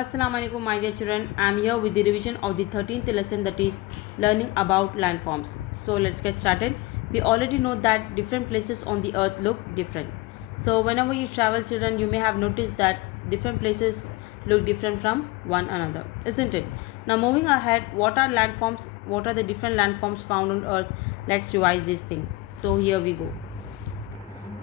Assalamu alaikum my dear children. I am here with the revision of the 13th lesson, that is learning about landforms. So let's get started. We already know that different places on the earth look different. So whenever you travel, children, you may have noticed that different places look different from one another, isn't it? Now moving ahead, what are landforms? What are the different landforms found on earth? Let's revise these things. So here we go.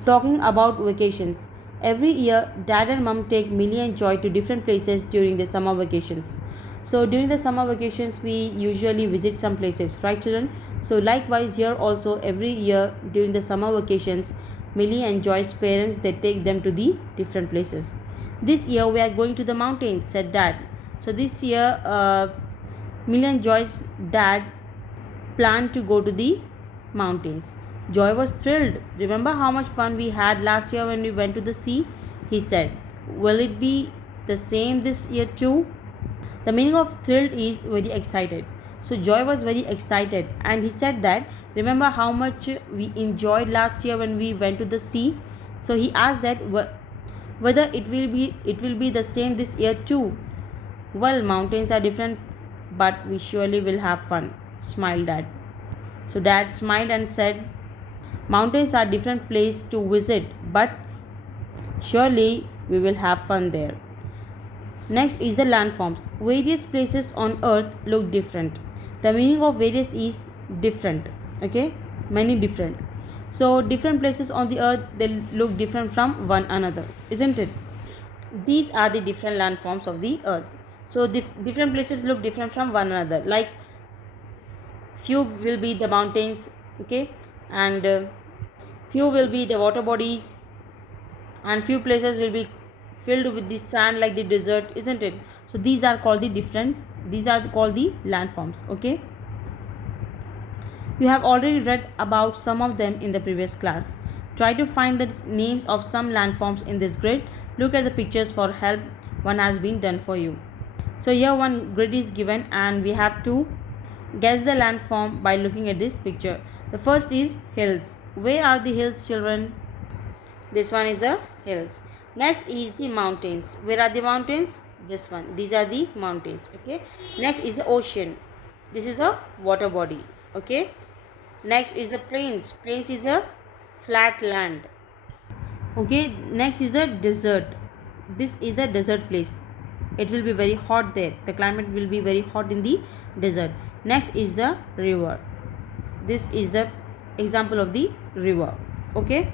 Talking about vacations. Every year, dad and mom take Millie and Joy to different places during the summer vacations. So during the summer vacations, we usually visit some places, right, children? So likewise, here also every year during the summer vacations, Millie and Joy's parents they take them to the different places. This year we are going to the mountains, said dad. So this year, Millie and Joy's dad planned to go to the mountains. Joy was thrilled. Remember how much fun we had last year when we went to the sea? He said. Will it be the same this year too? The meaning of thrilled is very excited. So Joy was very excited and he said that remember how much we enjoyed last year when we went to the sea? So he asked that whether it will be the same this year too. Well, mountains are different, but we surely will have fun, smiled dad. So dad smiled and said, mountains are different place to visit, but surely we will have fun there. Next is the landforms. Various places on earth look different. The meaning of various is different. Okay, many different. So different places on the earth they look different from one another, isn't it? These are the different landforms of the earth. So different places look different from one another. Like few will be the mountains, okay, and few will be the water bodies, and few places will be filled with the sand like the desert, isn't it? So these are called the landforms, okay. You have already read about some of them in the previous class. Try to find the names of some landforms in this grid. Look at the pictures for help. One has been done for you. So here one grid is given and we have to guess the landform by looking at this picture. The first is hills. Where are the hills, children? This one is the hills. Next is the mountains. Where are the mountains? This one. These are the mountains, okay. Next is the ocean. This is a water body, okay. Next is the plains. Plains is a flat land, okay. Next is the desert. This is the desert place. It will be very hot there. The climate will be very hot in the desert. Next is the river. This is the example of the river, okay.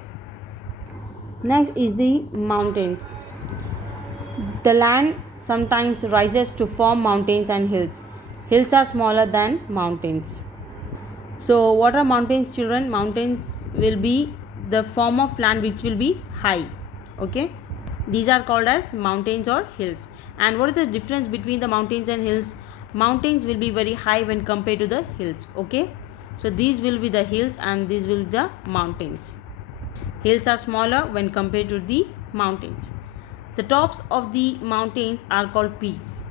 Next is the mountains. The land sometimes rises to form mountains and hills. Hills are smaller than mountains. So what are mountains, children? Mountains will be the form of land which will be high, okay. These are called as mountains or hills. And what is the difference between the mountains and hills? Mountains will be very high when compared to the hills, okay. So these will be the hills and these will be the mountains. Hills are smaller when compared to the mountains. The tops of the mountains are called peaks.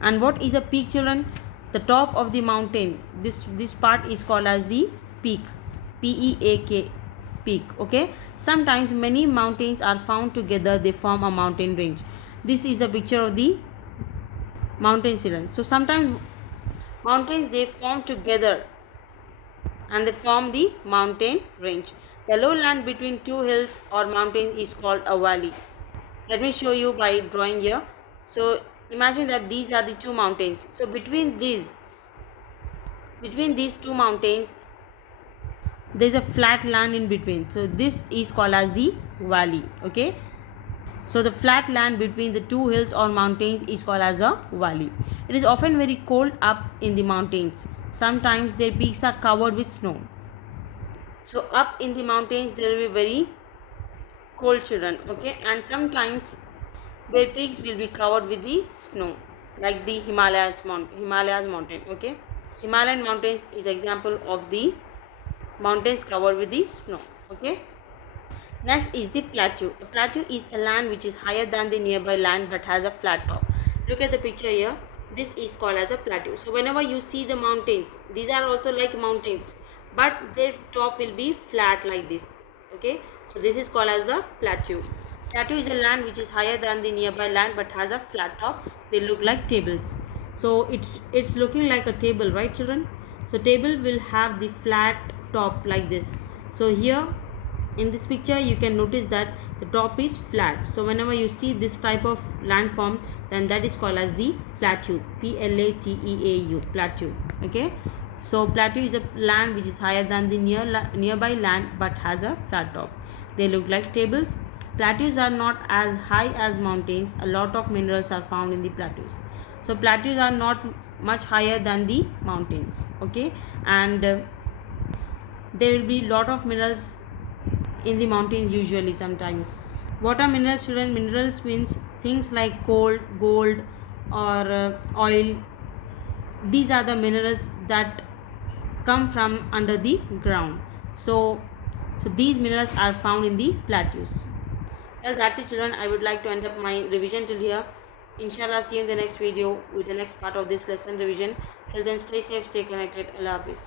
And what is a peak, children? The top of the mountain, this part is called as the peak. P-E-A-K, peak, okay. Sometimes many mountains are found together, they form a mountain range. This is a picture of the mountain, children. So sometimes mountains they form together and they form the mountain range. The lowland between two hills or mountains is called a valley. Let me show you by drawing here. So imagine that these are the two mountains. So between these two mountains there is a flat land in between. So this is called as the valley, okay. So the flat land between the two hills or mountains is called as a valley. It is often very cold up in the mountains. Sometimes their peaks are covered with snow. So up in the mountains there will be very cold, children, okay. And sometimes their peaks will be covered with the snow, like the Himalayas mountain, okay. Himalayan mountains is example of the mountains covered with the snow, okay. Next is the plateau. A plateau is a land which is higher than the nearby land but has a flat top. Look at the picture here. This is called as a plateau. So whenever you see the mountains, these are also like mountains, but their top will be flat like this, okay. So this is called as the plateau. Plateau is a land which is higher than the nearby land but has a flat top. They look like tables. So it's looking like a table, right children? So table will have the flat top like this. So here in this picture you can notice that the top is flat. So whenever you see this type of landform, then that is called as the plateau. Plateau, plateau. Okay. So plateau is a land which is higher than the nearby land but has a flat top. They look like tables. Plateaus are not as high as mountains. A lot of minerals are found in the plateaus. So plateaus are not much higher than the mountains. Okay. And there will be lot of minerals in the mountains usually sometimes. What are minerals, children? Minerals means things like coal, gold, or oil. These are the minerals that come from under the ground. So these minerals are found in the plateaus. Well, that's it children. I would like to end up my revision till here. Inshallah, see you in the next video with the next part of this lesson revision. Till then, stay safe, stay connected. Allah Hafiz.